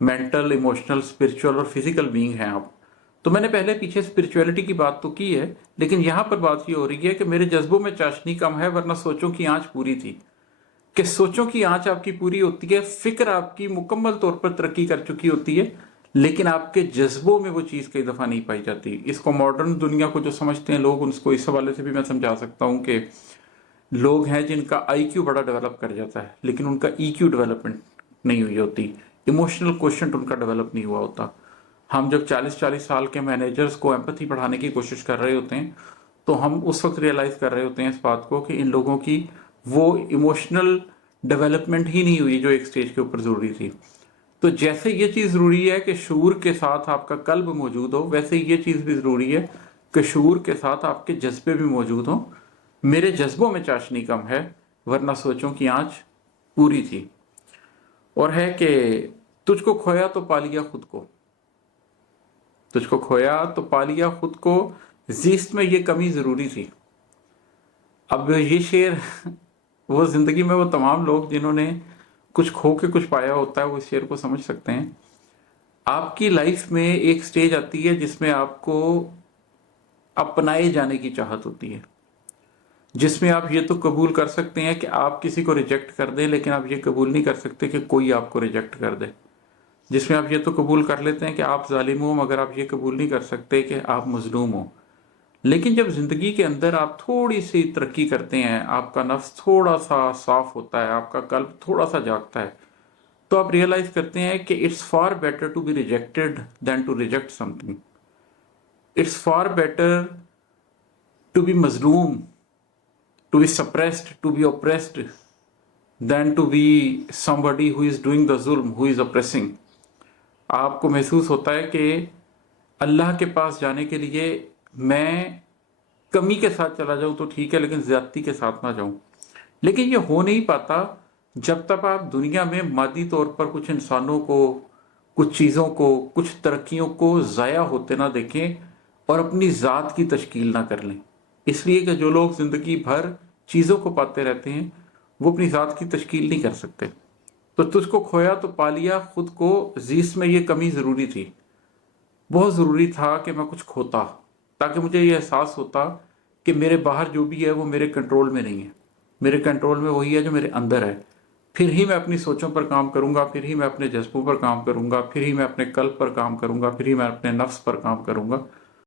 Mental, emotional, spiritual और physical being हैं आप। तो मैंने पहले पीछे स्पिरिचुअलिटी की बात तो की है, लेकिन यहाँ पर बात ये हो रही है कि मेरे जज्बों में चाशनी कम है, वरना सोचों की आंच पूरी थी। कि सोचों की आंच आपकी पूरी होती है, फिक्र आपकी मुकम्मल तौर पर तरक्की कर चुकी होती है, लेकिन आपके जज्बों में वो चीज कई दफा नहीं पाई जाती। इसको मॉडर्न दुनिया को जो समझते हैं लोग, उनको इस हवाले से भी मैं समझा सकता हूँ कि लोग हैं जिनका आईक्यू बड़ा डेवलप कर जाता है, लेकिन उनका ईक्यू डेवलपमेंट नहीं हुई होती, इमोशनल क्वेश्चन उनका डेवलप नहीं हुआ होता। हम जब 40-40 साल के मैनेजर्स को एम्पैथी बढ़ाने की कोशिश कर रहे होते हैं, तो हम उस वक्त रियलाइज कर रहे होते हैं इस बात को कि इन लोगों की वो इमोशनल डेवलपमेंट ही नहीं हुई जो एक स्टेज के ऊपर जरूरी थी। तो जैसे ये चीज जरूरी है कि शूर के साथ आपका कल्ब मौजूद हो, वैसे ये चीज भी जरूरी है कि शूर के साथ आपके जज्बे भी मौजूद हो। मेरे जज्बों में चाशनी कम है, वरना सोचों की आंच पूरी थी। और है कि तुझको खोया तो पा लिया खुद को, तुझको खोया तो पा लिया खुद को, जीस्त में ये कमी जरूरी थी। अब ये शेर वो जिंदगी में वो तमाम लोग जिन्होंने कुछ खो के कुछ पाया होता है वो इस शेर को समझ सकते हैं। आपकी लाइफ में एक स्टेज आती है जिसमें आपको अपनाए जाने की चाहत होती है, जिसमें आप ये तो कबूल कर सकते हैं कि आप किसी को रिजेक्ट कर दें, लेकिन आप ये कबूल नहीं कर सकते कि कोई आपको रिजेक्ट कर दे। जिसमें आप ये तो कबूल कर लेते हैं कि आप जालिम हो, मगर आप ये कबूल नहीं कर सकते कि आप मजलूम हो। लेकिन जब जिंदगी के अंदर आप थोड़ी सी तरक्की करते हैं, आपका नफ्स थोड़ा सा साफ होता है, आपका कल्ब थोड़ा सा जागता है, तो आप रियलाइज करते हैं कि it's far better to be rejected than to reject something. It's far better to be मजलूम, to be suppressed, to be oppressed, than to be somebody who is doing the zulm, who is oppressing। आपको महसूस होता है कि अल्लाह के पास जाने के लिए मैं कमी के साथ चला जाऊं तो ठीक है, लेकिन ज्यादती के साथ ना जाऊं। लेकिन ये हो नहीं पाता जब तक आप दुनिया में मादी तौर पर कुछ इंसानों को, कुछ चीज़ों को, कुछ तरक्कियों को ज़ाया होते ना देखें और अपनी ज़ात की तश्कील ना कर लें। इसलिए कि जो लोग ज़िंदगी भर चीज़ों को पाते रहते हैं वो अपनी ज़ात की तश्कील नहीं कर सकते। तो तुझको खोया तो पा लिया खुद को, जीस में ये कमी ज़रूरी थी। बहुत ज़रूरी था कि मैं कुछ खोता, ताकि मुझे ये एहसास होता कि मेरे बाहर जो भी है वो मेरे कंट्रोल में नहीं है, मेरे कंट्रोल में वही है जो मेरे अंदर है। फिर ही मैं अपनी सोचों पर काम करूंगा, फिर ही मैं अपने जज्बों पर काम करूंगा, फिर ही मैं अपने कल्ब पर काम करूंगा, फिर ही मैं अपने नफ्स पर काम करूंगा।